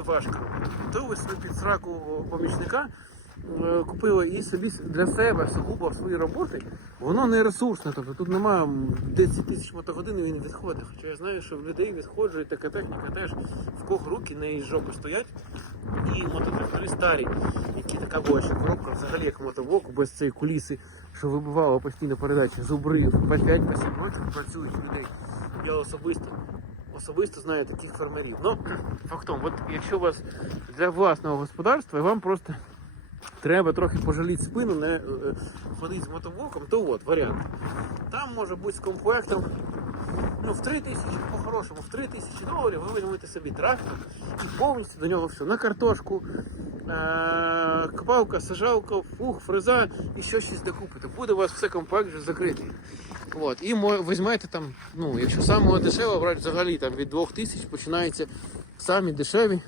важко. То ви собі під сраку помічника е, купили і собі для себе сугубо свої роботи, воно не ресурсне. Тобто тут немає 10 тисяч мотогодин і він відходить. Хоча я знаю, що в людей відходжує така техніка теж в кого руки не із жопи стоять. І мототрактори старі, які така була ще коробка, взагалі як мотоблоку, без цієї куліси, що вибивала постійно передачі зубрив, по 5 по 7 років працюють людей. Я особисто особисто знаю таких фермерів. Ну, фактом, от якщо у вас для власного господарства, і вам просто треба трохи пожаліти спину, не е, ходити з мотоблоком, то от варіант. Там може бути з комплектом. Ну, в 3 тисячі, по-хорошому, в 3 тисячі доларів ви візьмете собі трактор і повністю до нього все. На картошку, е- копалка, сажалка, фух, фреза і ще щось докупите. Буде у вас все компакт вже закритий. От. І візьмете там, ну, якщо самого дешевого брати взагалі там від 2000 починається самі дешеві.